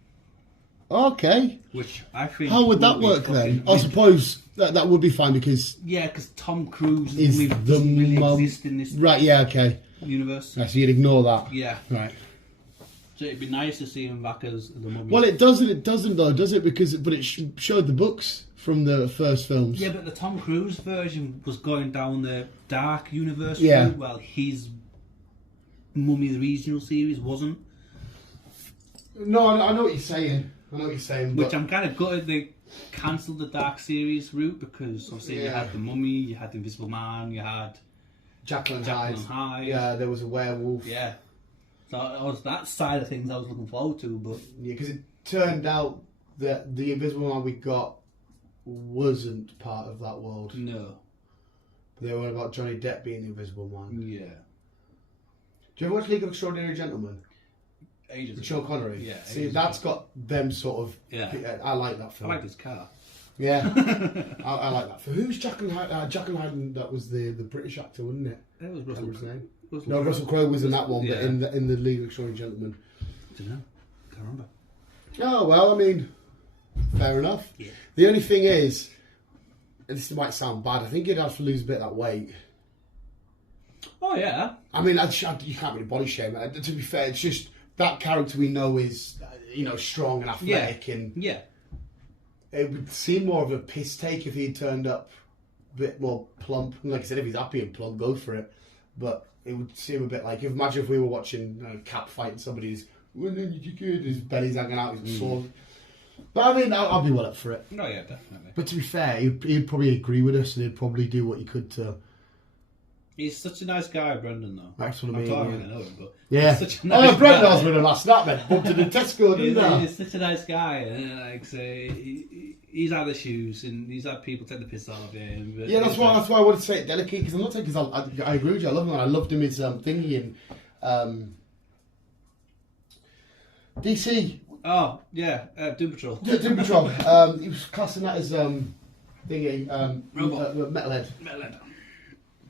Okay. Which I think. How would that work then? I suppose that would be fine because. Yeah, because Tom Cruise doesn't really exist in this. Right. Yeah. Okay. Universe. Yeah, so you'd ignore that. Yeah. Right. So it'd be nice to see him back as the Mummy. Well, it doesn't though, does it? Because it showed the books from the first films. Yeah, but the Tom Cruise version was going down the dark universe Yeah. route, while his Mummy the regional series wasn't. No, I know what you're saying. Which I'm kind of gutted they cancelled the dark series route, because obviously you had the Mummy, you had the Invisible Man, you had Jekyll and Jekyll and Hyde. Yeah, there was a werewolf. Yeah. So it was that side of things I was looking forward to, but Yeah, because it turned out that the Invisible Man we got wasn't part of that world. no. They were about Johnny Depp being the Invisible Man. Yeah. Do you ever watch League of Extraordinary Gentlemen? Ages With ago. Sean Connery? Yeah. See, ages that's ago. got them sort of... Yeah. I like that I film. like his car. Yeah. I like that film. Who was Jekyll and Hyde? Jekyll and Hyde, that was the British actor, wasn't it? It was What Russell was his name? Russell No, Russell Crowe was in that one, Yeah. but in the League of Extraordinary Gentlemen. I don't know. Can't remember. Oh, well, I mean, fair enough. Yeah. The only thing is, and this might sound bad, I think he'd have to lose a bit of that weight. Oh, yeah. I mean, you can't really body shame it. To be fair, it's just that character we know is, strong and athletic, and Yeah. it would seem more of a piss take if he'd turned up a bit more plump. And like I said, if he's happy and plump, go for it. But it would seem a bit like, imagine if we were watching a cat fighting somebody's, his belly's hanging out, his sword. But I mean, I'll be well up for it. Oh, yeah, definitely. But to be fair, he'd probably agree with us, and he'd probably do what he could to... He's such a nice guy, Brendan, though. That's what I I'm mean, talking, yeah. I know him, but Yeah. he's such a nice Brendan guy. was with him last night, man. Bumped into Tesco, didn't He's such a nice guy, and like say, he's had issues, and he's had people take the piss out of him. But Yeah, that's why I wanted to say it delicately, because I'm not saying, because I agree with you, I love him, and I loved him as thingy in DC. Oh, yeah, Doom Patrol. Doom Patrol. He was classing that as thingy, Robot. Metalhead. Metalhead.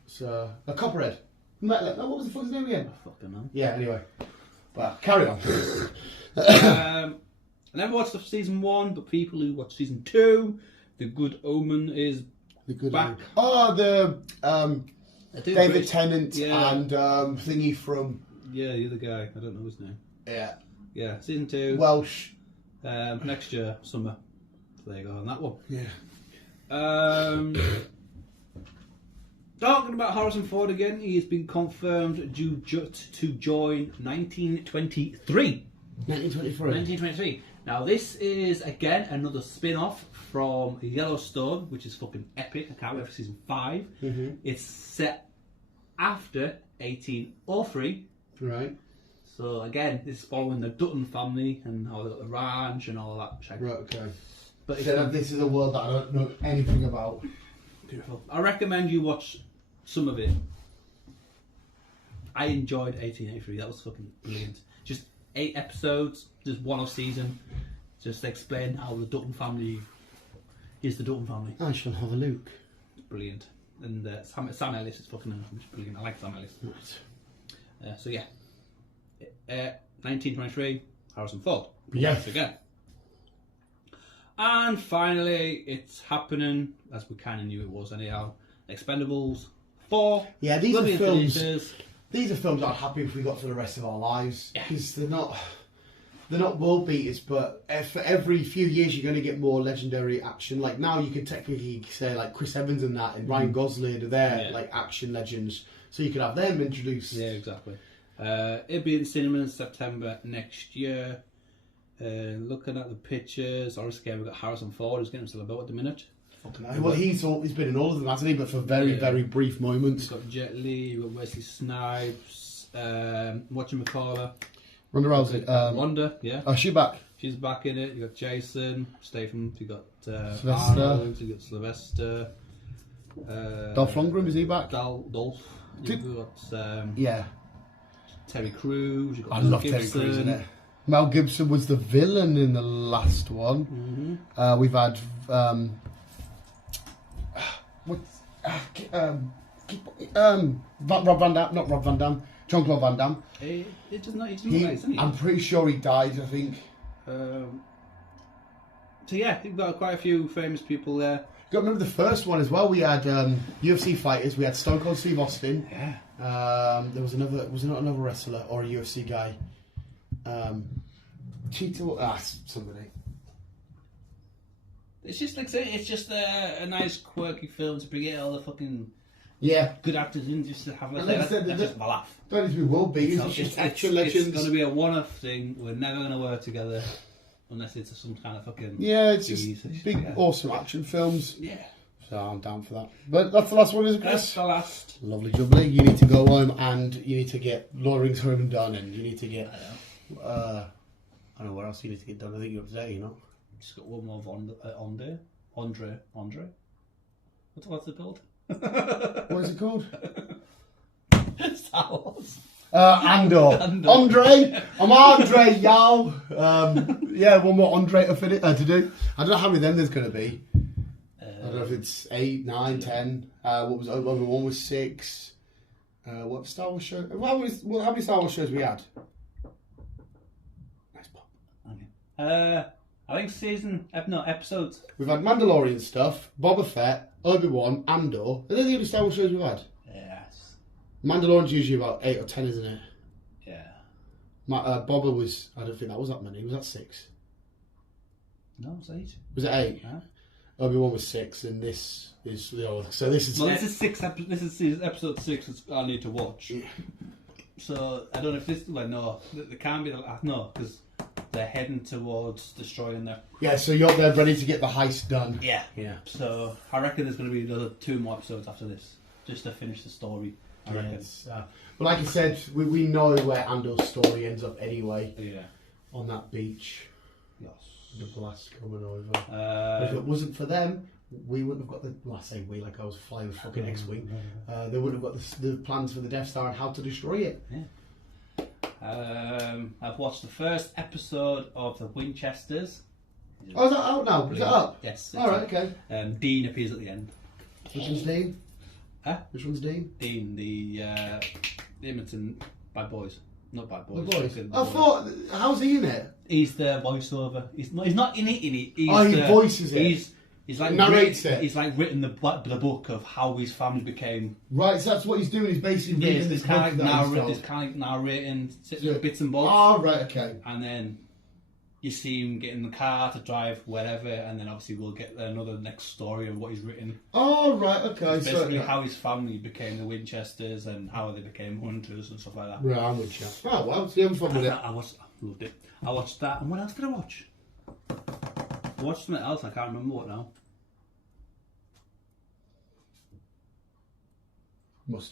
So, a Copperhead. Metalhead. No, what was the fuck's name again? I fucking know. Yeah, anyway. But carry on. I never watched season 1, but people who watched season 2, The Good Omen is The good back. Oh, the David Tennant Yeah. and thingy from Yeah, the other guy. I don't know his name. yeah Yeah, season 2. Welsh. Next year, summer. So there you go on that one. Yeah. Talking about Harrison Ford again, he has been confirmed due to join 1923. 1923. 1923. Now this is again another spin-off from Yellowstone, which is fucking epic. I can't wait for season 5. Mm-hmm. It's set after 1803. Right. So again, this is following the Dutton family and how they got the ranch and all that shit. Right. Okay. But it's So this is a world that I don't know anything about. beautiful. I recommend you watch some of it. I enjoyed 1883. That was fucking brilliant. Just 8 episodes, just one off season. Just explain how the Dutton family is the Dutton family. I shall have a look. Brilliant. And Sam Ellis is fucking brilliant. I like Sam Ellis. Right. So yeah, 1923, Harrison Ford. Yes. Once again. And finally, it's happening, as we kind of knew it was anyhow. Expendables 4. Yeah, these will are be in films. theatres. These are films I'd happy if we got for the rest of our lives, Yeah. because they're not world beaters, but for every few years you're going to get more legendary action. Like now you could technically say like Chris Evans and that, and Ryan Gosling are there, like action legends. So you could have them introduced. Yeah, exactly. It'll be in cinema in September next year. Looking at the pictures, obviously we've got Harrison Ford, who's getting himself about at the minute. Fucking hell. Well, he's been in all of them, hasn't he? But for very, very brief moments. You've got Jet Li, you've got Wesley Snipes, whatchamacallit, Ronda Rousey. Wanda, yeah. Oh, she back. She's back in it. You got Jason Statham. You got Sylvester. Arnold. You got Sylvester. Dolph Lundgren, is he back? Dolph. You've got Yeah. Terry Crews. You've got I Mel love Terry Gibson. Crews in it. Mel Gibson was the villain in the last one. Mm-hmm. We've had Rob Van Dam, not Rob Van Dam, Jean-Claude Van Damme. It does not. He doesn't look like, isn't he? I'm pretty sure he died. I think. So yeah, you've got quite a few famous people there. You got to remember the first one as well. We had UFC fighters. We had Stone Cold Steve Austin. Yeah. There was another. Was there not another wrestler or a UFC guy? Cheetah, somebody. It's just like it's just a nice quirky film to bring it all the fucking good actors in just to have like that's just my laugh. Don't need to be world beaters. It's just action legends. It's going to be a one-off thing. We're never going to work together unless it's some kind of fucking it's just big awesome action films. Yeah. So I'm down for that. But that's the last one, isn't it, Chris? That's the last. Lovely jubbly. You need to go home and you need to get Lord of the Rings home and done, and you need to get. I don't know what else you need to get done. I think you're up to date, you know. Just got one more of Andre. What's it called? What is it called? Star Wars. Andor. Andre. I'm Andre, y'all. One more Andre to do. I don't know how many of them there's going to be. I don't know if it's 8, 9, 10. What was one was 6. What Star Wars show? How many Star Wars shows we had? Nice pop. Okay. I think episodes. We've had Mandalorian stuff, Boba Fett, Obi-Wan, Andor. Are they the only Star Wars shows we've had? Yes. Mandalorian's usually about 8 or 10, isn't it? Yeah. Boba was, I don't think that was that many. Was that 6? No, it was 8. Was it 8? Yeah. Obi-Wan was 6, and this is the old. So this is. Well, this is 6. This is episode 6. I need to watch. Yeah. So I don't know if this. Well, no, there can't be. No, because they're heading towards destroying their. Yeah, so you're there ready to get the heist done. Yeah. Yeah. So I reckon there's going to be another 2 more episodes after this, just to finish the story. I reckon. But like I said, we know where Andor's story ends up anyway. Yeah. On that beach. Yes. The blast coming over. If it wasn't for them, we wouldn't have got the. Well, I say we, like I was flying with fucking X-wing. They wouldn't have got the plans for the Death Star and how to destroy it. Yeah. I've watched the first episode of the Winchesters. Oh, is that out now? Is that up? Yes. All right. Okay. Dean appears at the end. Which one's Dean? Huh? Which one's Dean? Dean, the Edmonton Bad Boys. Not Bad Boys. The boys. I thought. How's he in it? He's the voiceover. He's not in it. He voices it. He's like narrates it. He's like written the book of how his family became. Right, so that's what he's doing. He's basically reading this kind of narrating bits and bobs. Oh, right, okay. And then you see him get in the car to drive wherever, and then obviously we'll get another next story of what he's written. Oh, right, okay. It's basically how his family became the Winchesters and how they became hunters and stuff like that. Right, I'm with you. Oh, well, see, I'm fun with it. I loved it. I watched that, and what else did I watch? I watched something else. I can't remember what now.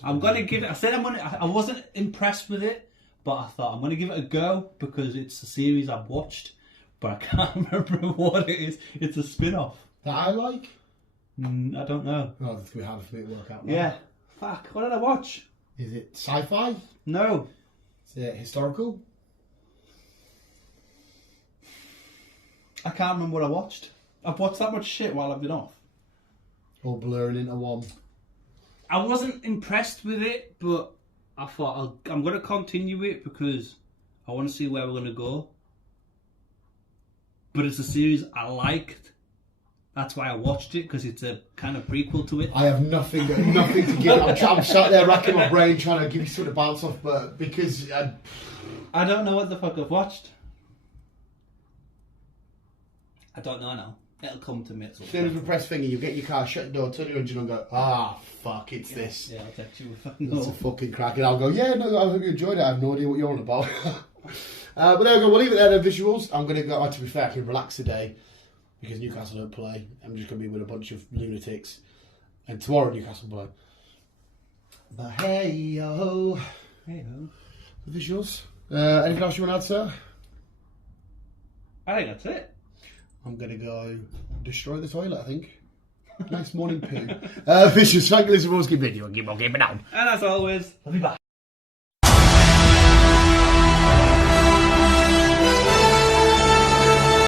I'm gonna give it. I said I wasn't impressed with it, but I thought I'm gonna give it a go because it's a series I've watched, but I can't remember what it is. It's a spin-off that I like. I don't know. Oh, that's gonna be hard for me to work out. Yeah. Fuck. What did I watch? Is it sci-fi? No. Is it historical? I can't remember what I watched. I've watched that much shit while I've been off. All blurring into one. I wasn't impressed with it, but I thought I'm going to continue it because I want to see where we're going to go. But it's a series I liked. That's why I watched it, because it's a kind of prequel to it. I have nothing to give. I'm sat there racking my brain trying to give you something to bounce off, but because I don't know what the fuck I've watched. I don't know now. It'll come to me at some point. As soon as we press finger, you get your car, shut the door, turn your engine on, and go, fuck, it's this. Yeah, I'll text you if I It's know. a fucking crack. And I'll go, yeah, no, I hope you enjoyed it. I have no idea what you're on about. But there we go, we'll leave it there, the visuals. I'm going to go, to be fair, I can relax today because Newcastle don't play. I'm just going to be with a bunch of lunatics. And tomorrow Newcastle play. But hey-ho. Hey-ho. The visuals. Anything else you want to add, sir? I think that's it. I'm going to go destroy the toilet, I think. Nice morning poo. Vicious, thank you for listening. Keep on keeping on. And as always, love you, bye.